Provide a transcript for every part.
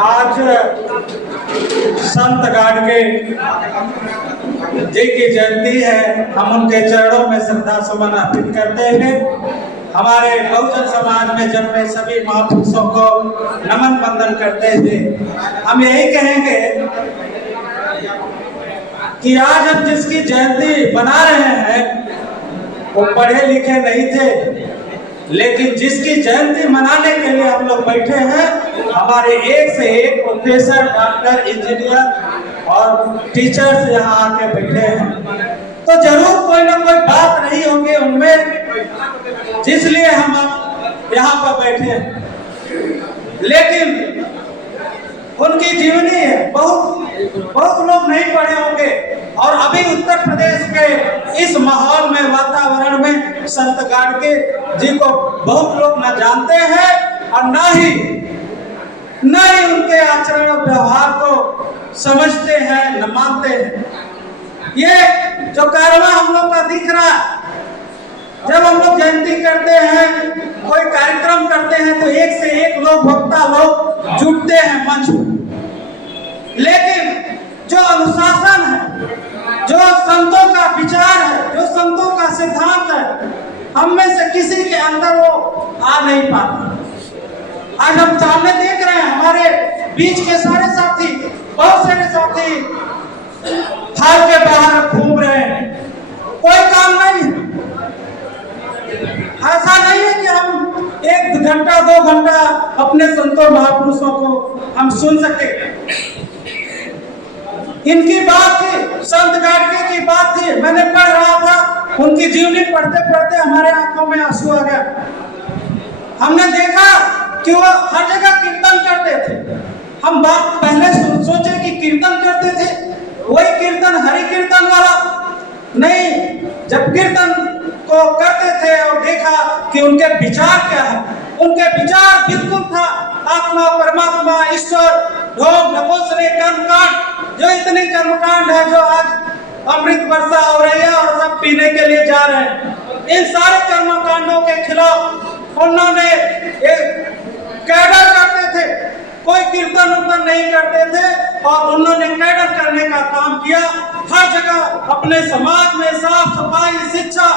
आज संत गाडगे जी की जयंती है। हम उनके चरणों में श्रद्धा सुमन अर्पित करते हैं। हमारे बहुजन समाज में जन्मे सभी महापुरुषों को नमन वंदन करते हुए हम यही कहेंगे कि आज हम जिसकी जयंती मना रहे हैं वो पढ़े लिखे नहीं थे, लेकिन जिसकी जयंती मनाने के लिए हम लोग बैठे हैं, हमारे एक से एक प्रोफेसर, डॉक्टर, इंजीनियर और टीचर्स यहाँ आके बैठे हैं, तो जरूर कोई ना कोई बात नहीं होगी उनमें, जिसलिए हम यहाँ पर बैठे हैं। लेकिन उनकी जीवनी है, बहुत लोग नहीं पढ़े होंगे और अभी उत्तर प्रदेश के इस माहौल में, वातावरण में संत गाडगे जी को बहुत लोग न जानते हैं और न ही उनके आचरण और व्यवहार को समझते हैं, न मानते हैं। ये जो कारवा हम लोग का दिख रहा है, जब हम लोग जयंती करते हैं, कोई कार्यक्रम करते हैं, तो एक से एक लोग, वक्ता लोग जुटते हैं मंच पर, लेकिन जो अनुशासन है, जो संतों का विचार है, जो संतों का सिद्धांत है, हम में से किसी के अंदर वो आ नहीं पाता। आज हम सामने देख रहे हैं, हमारे बीच के सारे साथी, बहुत सारे साथी हाल के बाहर घूम रहे हैं, कोई काम नहीं। ऐसा नहीं है कि हम 1 घंटा 2 घंटा अपने संतों महापुरुषों को हम सुन सके। इनकी बात थी, संत गाडगे की बात थी। मैंने पढ़ रहा था, उनकी जीवनी पढ़ते पढ़ते हमारे आंखों में आंसू आ गया। हमने देखा कि वो हर जगह कीर्तन करते थे। हम बात पहले सोचे कि कीर्तन करते थे, वही कीर्तन हरि कीर्तन वाला नहीं। जब कीर्तन को करते थे और देखा कि उनके विचार क्या है, उनके विचार बिल्कुल था आत्मा, परमात्मा, ईश्वर, ढोंग, नपुंसक, कर्मकांड, जो इतनी कर्मकांड है, जो आज अमृत वर्षा हो रही है और सब पीने के लिए जा रहे हैं, इन सारे कर्मकांडों के खिलाफ उन्होंने एक कैडर करते थे। कोई कीर्तन उर्तन नहीं करते थे और उन्होंने कैडर करने का काम किया। हर जगह अपने समाज में साफ सफाई, शिक्षा,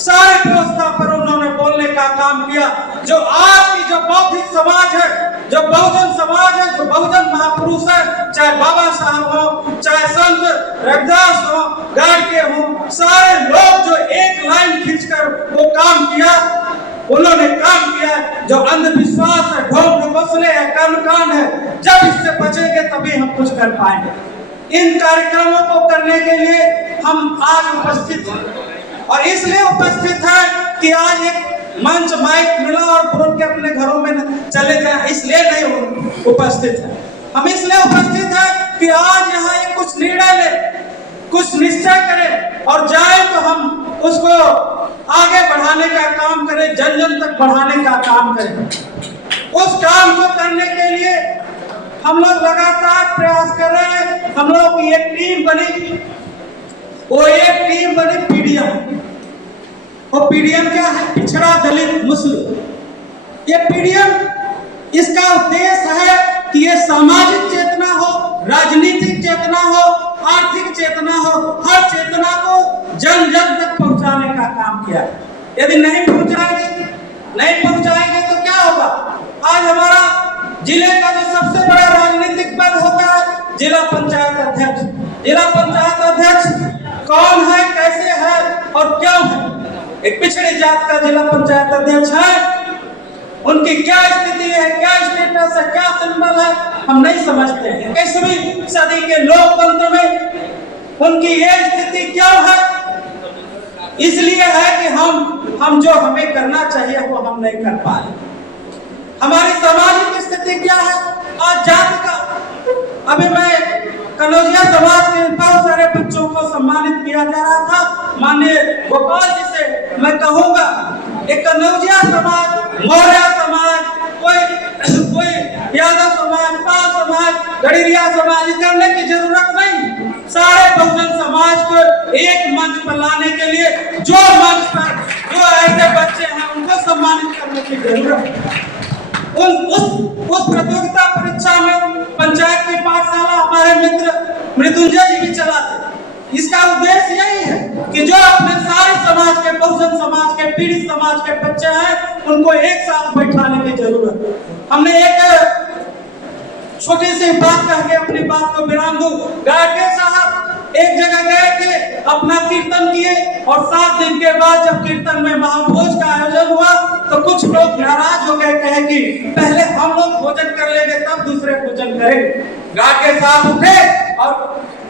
सारी व्यवस्था पर उन्होंने बोलने का काम किया। जो आज की जो बौद्धिक समाज है, जो बहुजन समाज है, जो बहुजन महापुरुष है, चाहे बाबा साहब हो, चाहे संत रविदास हो, गाडगे हो, सारे लोग जो एक लाइन खींचकर वो काम किया, उन्होंने काम किया। जो अंधविश्वास है, ढोंग नपुंसक है, कर्मकांड है, जब इससे बचेंगे तभी हम कुछ कर पाएंगे। इन कार्यक्रमों को करने के लिए हम आज उपस्थित हैं और इसलिए उपस्थित है कि आज एक मंच, माइक मिला और बोल के अपने घरों में चले जाए, इसलिए नहीं उपस्थित है। हम इसलिए उपस्थित है कि आज यहाँ एक कुछ निर्णय ले, कुछ निश्चय करें और जाए तो हम उसको आगे बढ़ाने का काम करें, जन जन तक बढ़ाने का काम करें। उस काम को करने के लिए हम लोग लगातार प्रयास कर रहे हैं। हम लोग की एक टीम बनी, वो एक टीम बनी पीडीएम। वो पीडीएम क्या है? पिछड़ा दलित मुस्लिम। ये पीडीएम, इसका उद्देश्य है कि ये सामाजिक चेतना हो, राजनीतिक चेतना हो, आर्थिक चेतना हो, हर चेतना को जन जन तक पहुंचाने का काम किया है। यदि नहीं पहुंचाएंगे तो क्या होगा? आज हमारा जिले का जो सबसे बड़ा राजनीतिक पद होता है जिला पंचायत अध्यक्ष। जिला पंचायत अध्यक्ष कौन है, कैसे है और क्यों है? एक पिछड़ी जात का जिला पंचायत अध्यक्ष है। उनकी क्या स्थिति है, क्या स्टेटस है, क्या सिंबल है, हम नहीं समझते हैं। 21वीं सदी के लोकतंत्र में उनकी ये स्थिति क्यों है? इसलिए है कि हम जो हमें करना चाहिए वो हम नहीं कर पा रहे। हमारी सामाजिक स्थिति क्या है? आज जाति का, अभी मैं कनौजिया समाज के बहुत सारे बच्चों को सम्मानित किया जा रहा था। माननीय गोपाल जी से मैं कहूँगा, एक कनौजिया समाज, मौर्य समाज, कोई यादव समाज, पाल समाज, गडरिया समाज करने की जरूरत नहीं। सारे बहुजन समाज को एक मंच पर लाने के लिए जो मंच पर जो ऐसे बच्चे हैं उनको सम्मानित करने की जरूरत है। उस प्रतियोगिता परीक्षा में इसका उद्देश्य यही है कि जो अपने सारे समाज के, बहुजन समाज के, पीड़ित समाज के बच्चे हैं, उनको एक साथ बैठाने की जरूरत है। हमने एक छोटी सी बात कह के अपनी बात को विराम दूं। गाडगे साहब एक जगह गए थे, अपना कीर्तन किए और 7 दिन के बाद जब कीर्तन में महाभोज का आयोजन हुआ तो कुछ लोग नाराज हो गए, कहे कि पहले हम लोग भोजन कर लेंगे तब दूसरे भोजन करेंगे। गाडगे साहब उठे और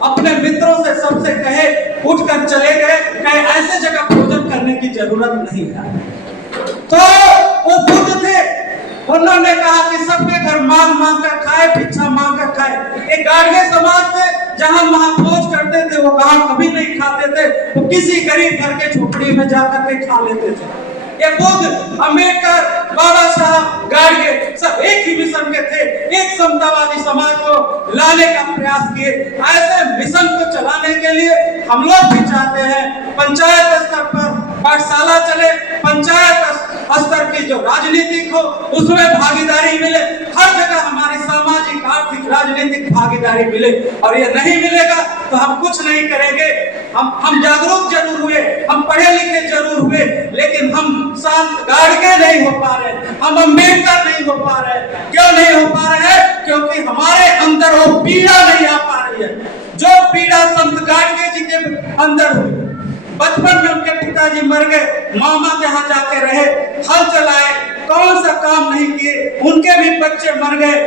अपने मित्रों से सबसे कहे, उठकर चले गए, कहे ऐसे जगह भोजन करने की जरूरत नहीं है। तो वो बुद्ध थे, उन्होंने कहा कि सबके घर मांग मांग कर खाए, भिक्षा मांग कर खाए। एक गाडगे समाज से जहां महाभोज करते थे वो वहां कभी नहीं खाते थे, वो किसी गरीब घर के झोपड़ी में जाकर के खा लेते थे। ये बुद्ध, अम्बेडकर, बाबा साहब, गाडगे सब एक ही मिशन के थे, एक समतावादी समाज को लाने का प्रयास किए। ऐसे मिशन को चलाने के लिए हम लोग भी चाहते हैं पंचायत स्तर पर पाठशाला चले, पंचायत स्तर की जो राजनीतिक हो उसमें भागीदारी मिले, हर जगह हमारी सामाजिक, आर्थिक, राजनीतिक भागीदारी मिले। और ये नहीं मिलेगा तो हम कुछ नहीं करेंगे। हम जागरूक जरूर हुए, हम पढ़े लिखे जरूर हुए, लेकिन हम संत गाडगे नहीं हो पा रहे, हम अम्बेडकर नहीं हो पा रहे। क्यों नहीं हो पा रहे हैं? क्योंकि हमारे अंदर वो पीड़ा नहीं आ पा रही है जो पीड़ा संत गाडगे जी के अंदर हुई। बचपन में उनके पिताजी मर गए, मामा के यहाँ जाके रहे, हल चलाए, कौन सा काम नहीं किए, उनके भी बच्चे मर गए,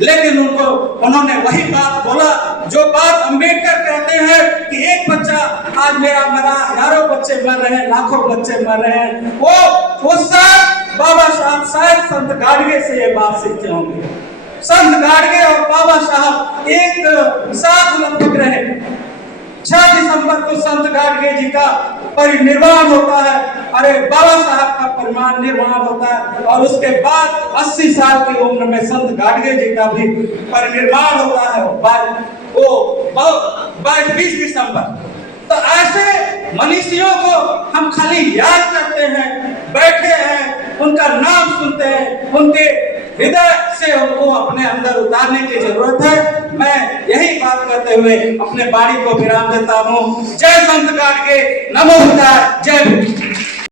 लेकिन उन्होंने वही बात बोला जो बात अम्बेडकर कहते हैं कि एक बच्चा आज मेरा मरा, हजारों बच्चे मर रहे हैं, लाखों बच्चे मर रहे हैं। वो सब बाबा साहब शायद संत गाडगे से ये बात सीखते होंगे। संत गाडगे और बाबा साहब एक साथ लगभग रहे। 6 दिसंबर को संत गाडगे जी का परिनिर्वाण होता है, अरे बाबा साहब का परिनिर्वाण होता है, और उसके बाद 80 साल की उम्र में संत गाडगे जी का भी परिनिर्वाण होता है, वो 20 दिसंबर। तो ऐसे मनीषियों को हम खाली याद करते हैं, बैठे हैं, उनका नाम सुनते हैं, उनके हृदय से उनको अपने अंदर उतारने की जरूरत है। मैं यही बात करते हुए अपने वाणी को विराम देता हूँ। जय संत गाडगे, नमो बुद्धाय, जय।